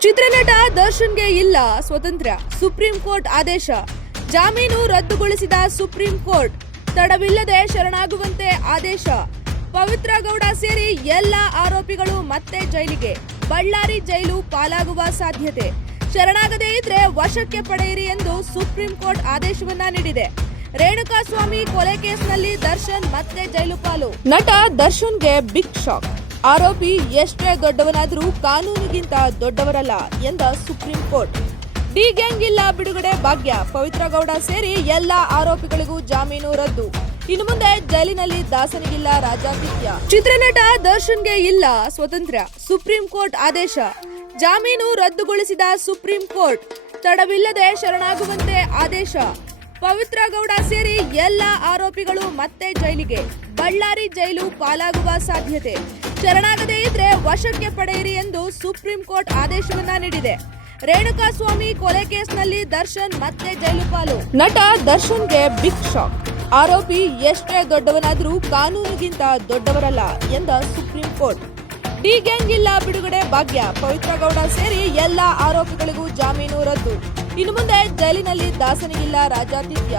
ಚಿತ್ರನಟ ದರ್ಶನ್ಗೆ ಇಲ್ಲ ಸ್ವತಂತ್ರ ಸುಪ್ರೀಂ ಕೋರ್ಟ್ ಆದೇಶ. ಜಾಮೀನು ರದ್ದುಗೊಳಿಸಿದ ಸುಪ್ರೀಂ ಕೋರ್ಟ್. ತಡವಿಲ್ಲದೆ ಶರಣಾಗುವಂತೆ ಆದೇಶ. ಪವಿತ್ರ ಗೌಡ ಸೇರಿ ಎಲ್ಲ ಆರೋಪಿಗಳು ಮತ್ತೆ ಜೈಲಿಗೆ. ಬಳ್ಳಾರಿ ಜೈಲು ಪಾಲಾಗುವ ಸಾಧ್ಯತೆ. ಶರಣಾಗದೇ ಇದ್ರೆ ವಶಕ್ಕೆ ಪಡೆಯಿರಿ ಎಂದು ಸುಪ್ರೀಂ ಕೋರ್ಟ್ ಆದೇಶವನ್ನ ನೀಡಿದೆ. ರೇಣುಕಾಸ್ವಾಮಿ ಕೊಲೆ ಕೇಸ್ನಲ್ಲಿ ದರ್ಶನ್ ಮತ್ತೆ ಜೈಲು ಪಾಲು. ನಟ ದರ್ಶನ್ಗೆ ಬಿಗ್ ಶಾಕ್. ಆರೋಪಿ ಎಷ್ಟೇ ದೊಡ್ಡವನಾದರೂ ಕಾನೂನಿಗಿಂತ ದೊಡ್ಡವರಲ್ಲ ಎಂದ ಸುಪ್ರೀಂ ಕೋರ್ಟ್. ಡಿ ಗ್ಯಾಂಗ್ ಇಲ್ಲ ಬಿಡುಗಡೆ ಭಾಗ್ಯ. ಪವಿತ್ರ ಗೌಡ ಸೇರಿ ಎಲ್ಲ ಆರೋಪಿಗಳಿಗೂ ಜಾಮೀನು ರದ್ದು. ಇನ್ನು ಮುಂದೆ ಜೈಲಿನಲ್ಲಿ ದಾಸನಿಗಿಲ್ಲ ರಾಜಾತಿಥ್ಯ. ಚಿತ್ರನಟ ದರ್ಶನ್ಗೆ ಇಲ್ಲ ಸ್ವತಂತ್ರ. ಸುಪ್ರೀಂ ಕೋರ್ಟ್ ಆದೇಶ. ಜಾಮೀನು ರದ್ದುಗೊಳಿಸಿದ ಸುಪ್ರೀಂ ಕೋರ್ಟ್. ತಡವಿಲ್ಲದೆ ಶರಣಾಗುವಂತೆ ಆದೇಶ. ಪವಿತ್ರ ಗೌಡ ಸೇರಿ ಎಲ್ಲ ಆರೋಪಿಗಳು ಮತ್ತೆ ಜೈಲಿಗೆ. ಬಳ್ಳಾರಿ ಜೈಲು ಪಾಲಾಗುವ ಸಾಧ್ಯತೆ. ಶರಣಾಗದೇ ಇದ್ರೆ ವಶಕ್ಕೆ ಪಡೆಯಿರಿ ಎಂದು ಸುಪ್ರೀಂ ಕೋರ್ಟ್ ಆದೇಶವನ್ನ ನೀಡಿದೆ. ರೇಣುಕಾಸ್ವಾಮಿ ಕೊಲೆ ಕೇಸ್ನಲ್ಲಿ ದರ್ಶನ್ ಮತ್ತೆ ಜೈಲು ಪಾಲು. ನಟ ದರ್ಶನ್ಗೆ ಬಿಗ್ ಶಾಕ್. ಆರೋಪಿ ಎಷ್ಟೇ ದೊಡ್ಡವನಾದರೂ ಕಾನೂನಿಗಿಂತ ದೊಡ್ಡವರಲ್ಲ ಎಂದ ಸುಪ್ರೀಂ ಕೋರ್ಟ್. ಡಿ ಗ್ಯಾಂಗ್ ಇಲ್ಲ ಬಿಡುಗಡೆ ಭಾಗ್ಯ. ಪವಿತ್ರ ಗೌಡ ಸೇರಿ ಎಲ್ಲ ಆರೋಪಿಗಳಿಗೂ ಜಾಮೀನು ರದ್ದು. ಇನ್ನು ಮುಂದೆ ಜೈಲಿನಲ್ಲಿ ದಾಸನಿಗಿಲ್ಲ ರಾಜಾತಿಥ್ಯ.